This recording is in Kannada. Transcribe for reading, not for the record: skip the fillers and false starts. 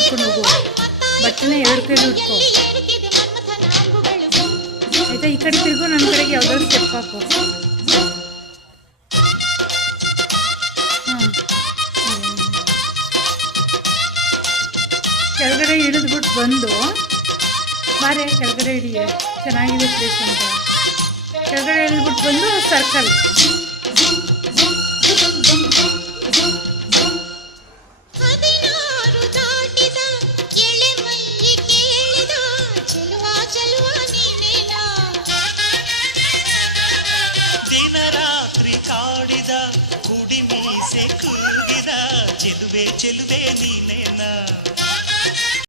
ಉಟ್ಕೊಂಡು ಹೋಗು. ಬಟ್ಟೆನ 2 ಕೈಲಿ ಉಟ್ಕೋ ಆಯಿತಾ. ಈ ಕಡೆ ತಿರುಗು, ನನ್ನ ಕಡೆಗೆ ಯಾವುದಾದ್ರು ಸ್ಟೆಪ್ ಹಾಕು. ಕೆಳಗಡೆ ಇಳಿದ್ಬಿಟ್ಟು ಬಂದು ಬಾರೆ ಕೆಳಗಡೆ ಇಳಿಯೇ, ಚೆನ್ನಾಗಿದೆ ಪ್ಲೇಸ್ ಅಂತ. ಕೆಳಗಡೆ ಇಳಿದ್ಬಿಟ್ಟು ಬಂದು ಸರ್ಕಲ್. ದಿನರಾತ್ರಿ ಕಾಡಿದ ಕುಡಿ ಮೀಸೆ ಕೂಗಿದ ಚೆಲುವೆ ಚೆಲುವೆ ನೀನೆ